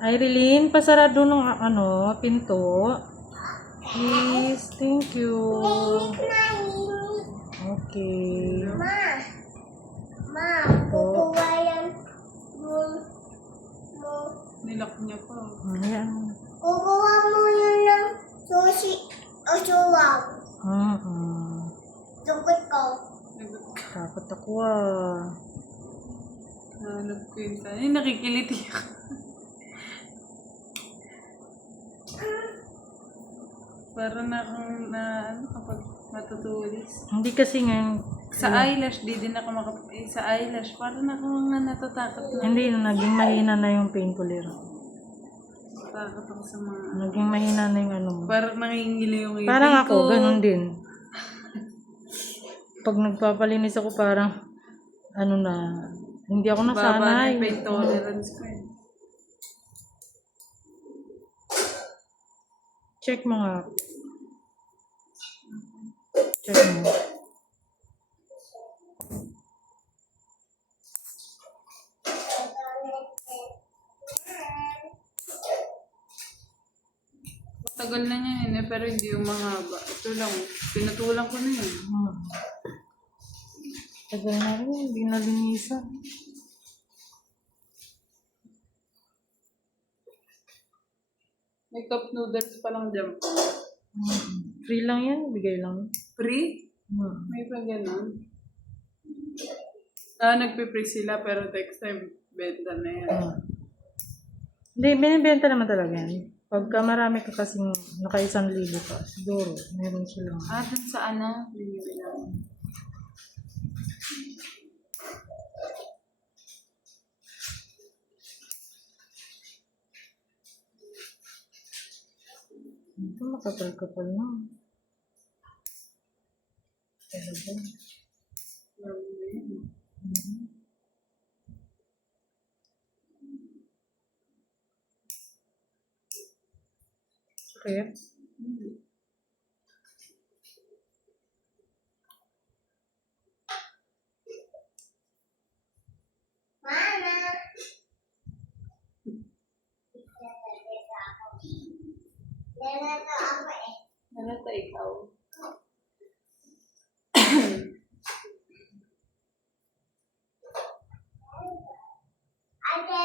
Irene, pasarado ng pinto. Please, thank you. Okay. Kukuha yan mo. Nilak niya pa. Ayan. Kukuha mo yun ng sushi o suwag. Tukot ko. Takot ako ah. Nagkwenta. Ay, nakikiliti ako. Para na akong kapag matutulis. Hindi kasi ngayon, Sa eyelash, di din ako sa eyelash, parang ako nga natatakot na. hindi na naging mahina na yung pain tolerance. Natatakot ako sa mga... Naging mahina na yung ano mo. Parang nangingili yung ngipin Parang ko. ako, ganun din. Pag nagpapalinis ako, parang, hindi ako Baba na nasanay. yung pain tolerance ko eh. Check mo nga. Check mo. Tagal na niya yun eh, pero hindi yung mahaba. Ito lang, pinutulang ko na yun. Tagal na rin, hindi nalinisan. May cup noodles pa lang dyan. Free lang yan, bigay lang. Free? Hmm. May pa ganun. Nagpe-free sila pero next time, benta na yan. Hindi, binibenta naman talaga yan. Pagka marami ka kasing naka-1,000 ka, siguro, meron silang. Dun sa binibili ako. Ito, makapal-kapal na. Talaga. Okay. Mama. Nanato ako eh. Nalata ikaw. Ate,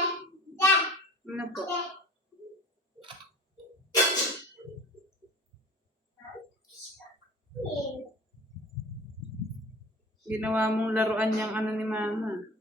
dad. Ano po? Ginawa mong laruan niyang ni mama.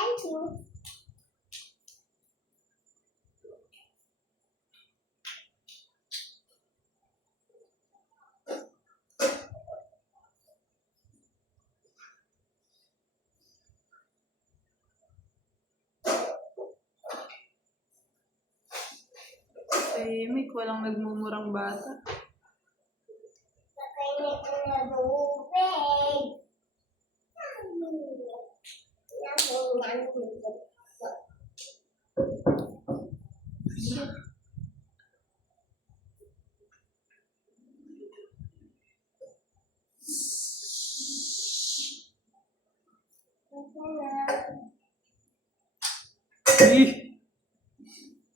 Thank you. Tahimik, walang nagmumurang bata. Nakainit ko na tubig.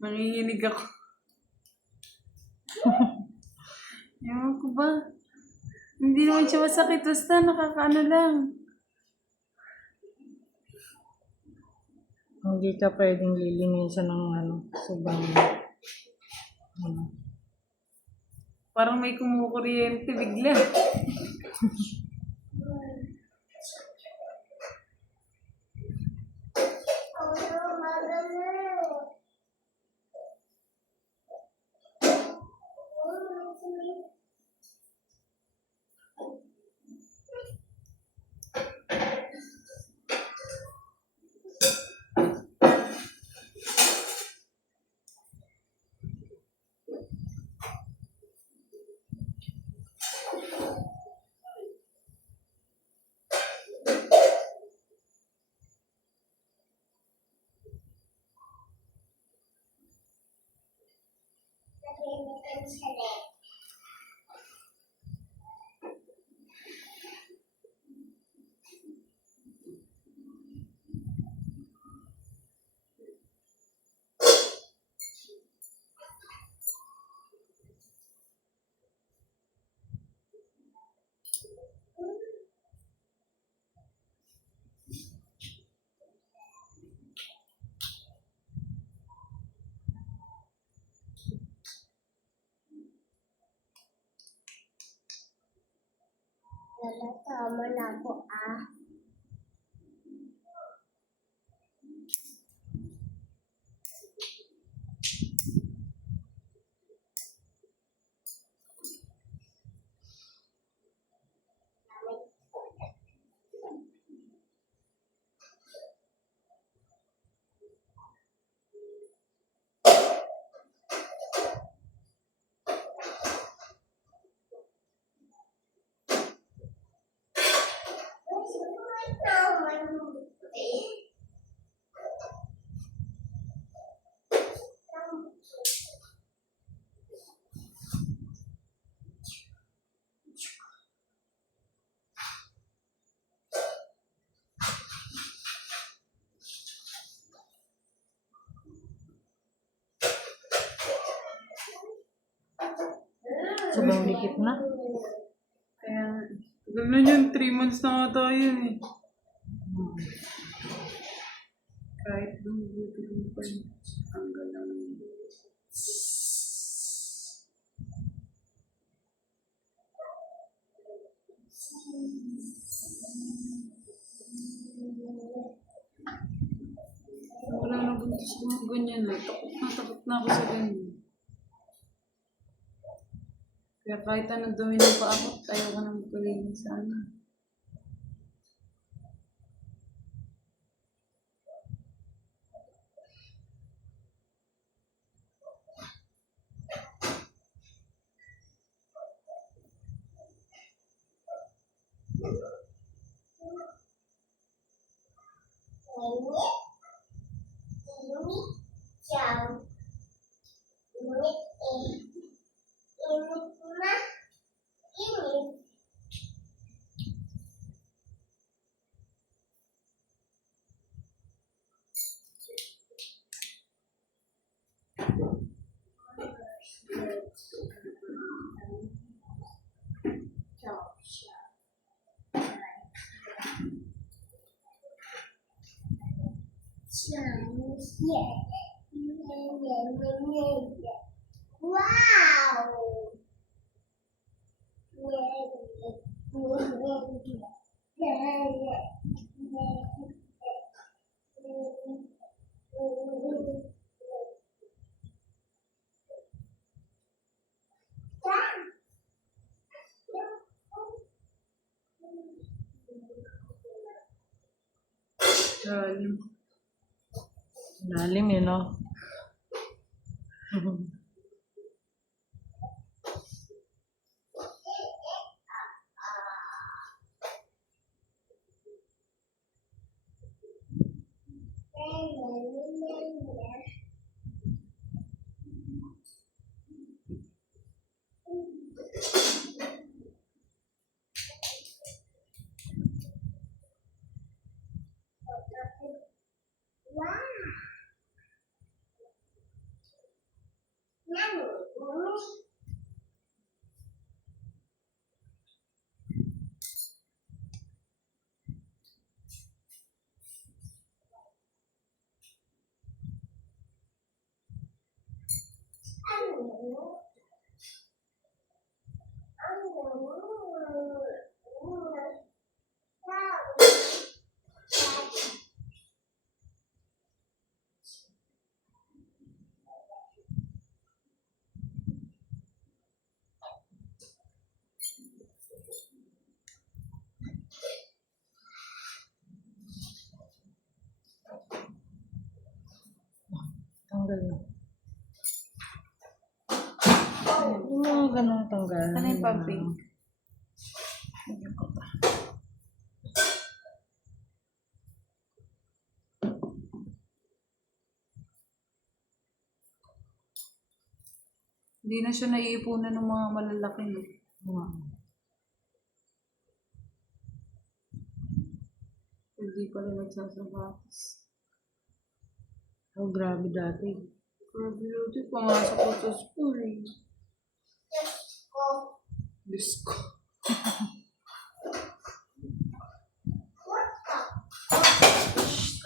Nanginginig ako. Ewan ko ba? Hindi naman siya masakit. Basta nakakaano lang. Hindi ka pwedeng lilinisan ng sobrang Parang may kumukuryente bigla. Tama na po ah. Sobrang dikit na. Kaya, ganun yun, 3 months na nga tayo eh. Kahit buti pa yun. Hanggang lang. Wala na buntis ko mga ganyan na. Takot na ako sa ganyan. Kaya kahit anong gawin ng paakot, ayaw ko nang magpalinis sana. Wow! Lalim. Lalim yun, no? Tanggal na. Yung mga ganong tanggal. Ano yung pumping? Hindi na siya naiipunan ng mga malalaki. No? Hindi pala nagsasabatos. Oh, grabe dati. Grabe yun. Pumasok ko sa school. Ko. Diyos ko.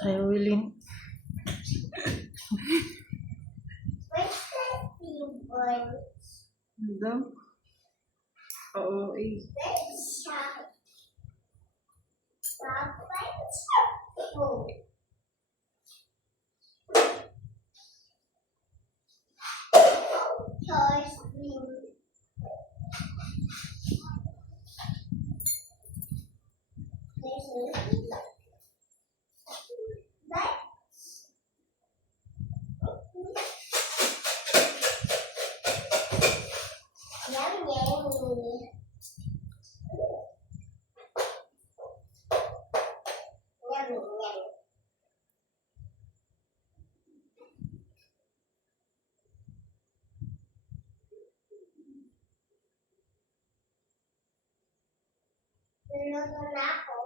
Ay, willing. Where's the ribbon? Ano daw? Oo, eh. Where's shop? Oh. Toys green. Yummy. Yummy. Luluto na ako.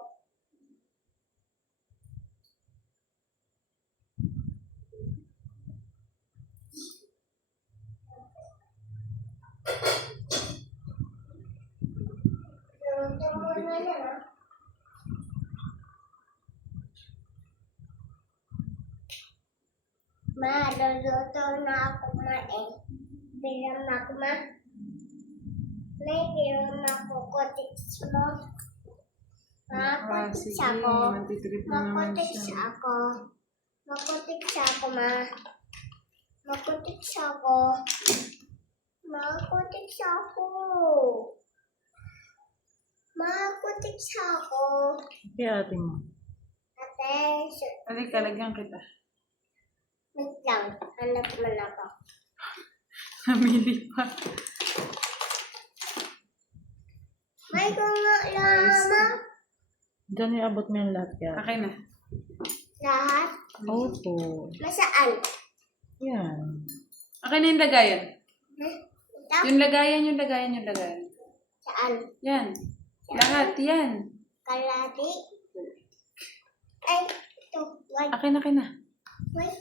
Luluto muna na. Ma, luluto na ako ma eh. Bilang ako ma. May bilang ako kotiks mo. Makotiks sige. ako. Mantitrip na naman Makotiks siya. ako. Makotiks ako ma. Makotiks ako. Makotiks ako. Makotiks ako. Kaya ate mo. Ate, Halika, lagyan kita. wait lang. Hanap man ako. Namili pa. May nga lama. Diyan iabot mo yung lahat kaya. Akin na. Lahat? Opo. Nasaan? Yan. Akin na yung lagayan. Ito? Yung lagayan. Saan? Yan. Lahat, yan. Kalati? Ay, ito. Wait. Akin na. Wait.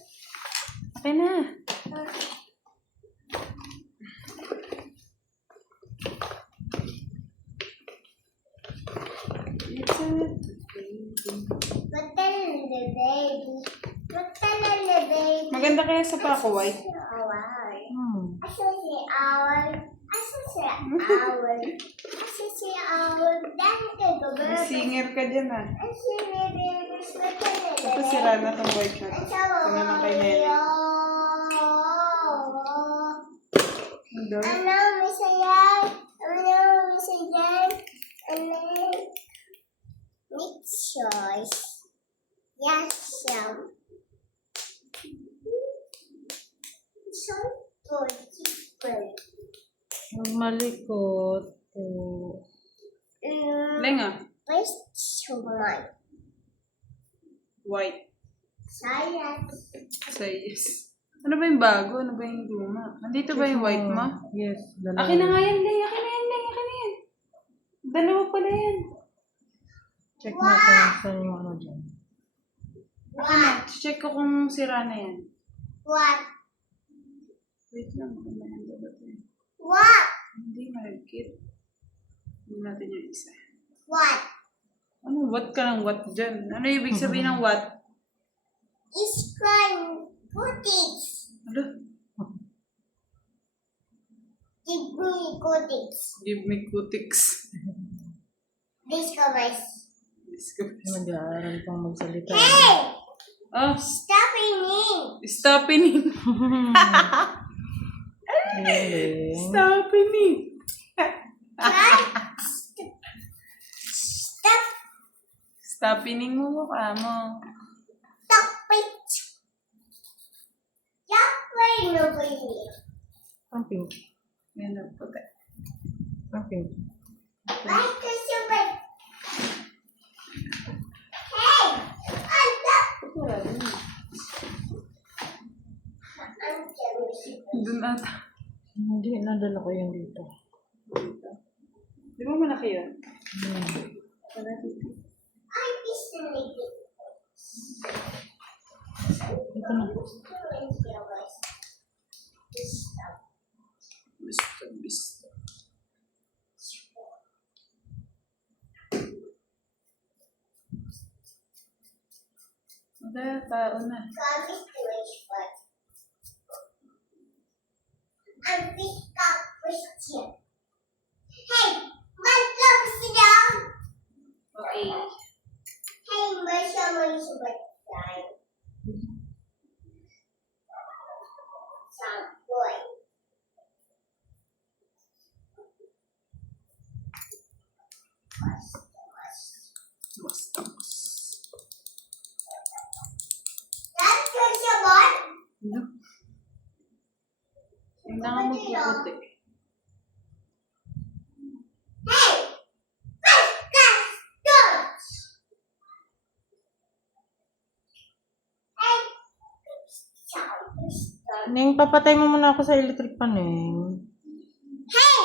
Akin na. Matalala baby. Matalala baby. Maganda kaya sa pako, white. Awal. Hmm. Asa si awal? Asa si awal? Asa si awal? Dahil ka gababa. Singer ka dyan, ah. Asa ni baby. Matalala Ito baby. sira na tong white na to. Asa Ano na kay Nene? Ano? Ano, misayan? Ano, misayan? Ano? Mix choice. Yes, some. So good. Good. Huwag malikot. Oh. Lenga. Where's someone? White. Science. Sayes. Ano ba yung bago? Ano ba yung luma? Nandito ba yung white mo? Yes. Dalawa. Akin na nga yan, Leng. Akin na yan. Dalawa pala yan. Check mo kung saan yung ano dyan. What? Check ko kung sira na yan. What? Wait lang. Ano ba yung dalawa to? What? Hindi, malagkit. Hindi natin yung isa. What? Ano, what ka ng what dyan? Ano ibig sabihin ng what? It's crying. Cooties. Ano? Give me cooties. Give me cutics. Discovers. Mag-aaral pang magsalita. Hey! Oh, Stop eating. stop it. Galing. Stop it. Right? Stop. Stop ining mo mukha mo. Stop it. Yeah. ini. Ang pink. Yan ang puti. Ang pink. Ay, kasi ba? Hey! Ano? Ang chemistry. Doon ata. Hindi, nadala ko yun dito. Di ba malaki yun? Hmm. Ay, gusto nito. Ito na. Bista. Wala, tao na. Gamit ko yung ang pika question. Hey, welcome sila. Okay. Hey, masya mo yung subat tayo. Saboy. Basta. That's your sabon? Ano? Tingnan ka magpuputi. Hey! Let's go! Hey! Neng, papatay mo muna ako sa electric pan, Neng. Hey!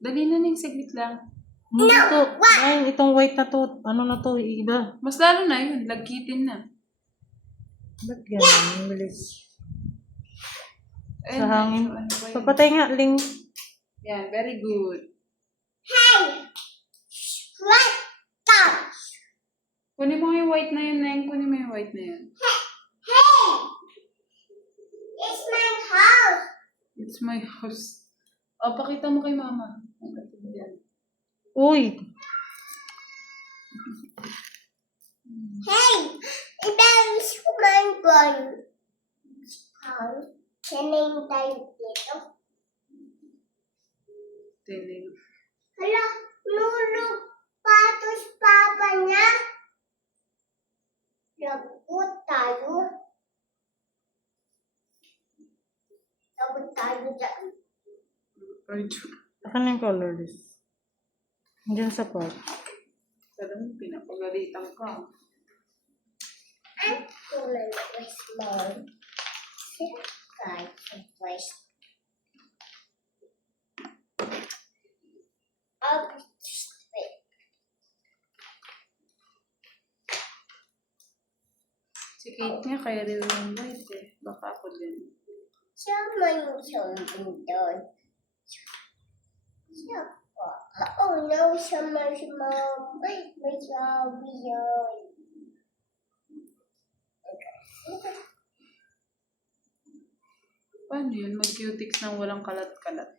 Dali na ning saglit lang. Hindi to. Ay, itong white na to. Ano na to? Iba. Mas lalo na yun. Lagkitin na. Ba't ganun? Ang bilis. Ayun Sa na, hangin. so ano ba yun? Papatay nga, Ling. Yan, very good. Hey! What the? Kunin mo yung white na yun, Neng. Kunin mo yung white na yun. Hey! It's my house. It's my house. O, pakita mo kay mama. Yan. Uy! Hey! Ibang kumain ko. Sanay tayo dito. Tiling. Hala, nulo patos papa niya. Lagot tayo. Lagot tayo dyan. Akan yung color list. Diyan sa part. Sabi mo, pinapagalitan ka. Ang kulay ko small. Sila kahit ang first. Straight. Si Kate niya, kaya rin yung white eh. Baka ako din. Siya man yung something doon. Siya po. Oh no, siya man si mom. May sabi yun. Paano yun? Mag-cutics nang walang kalat-kalat.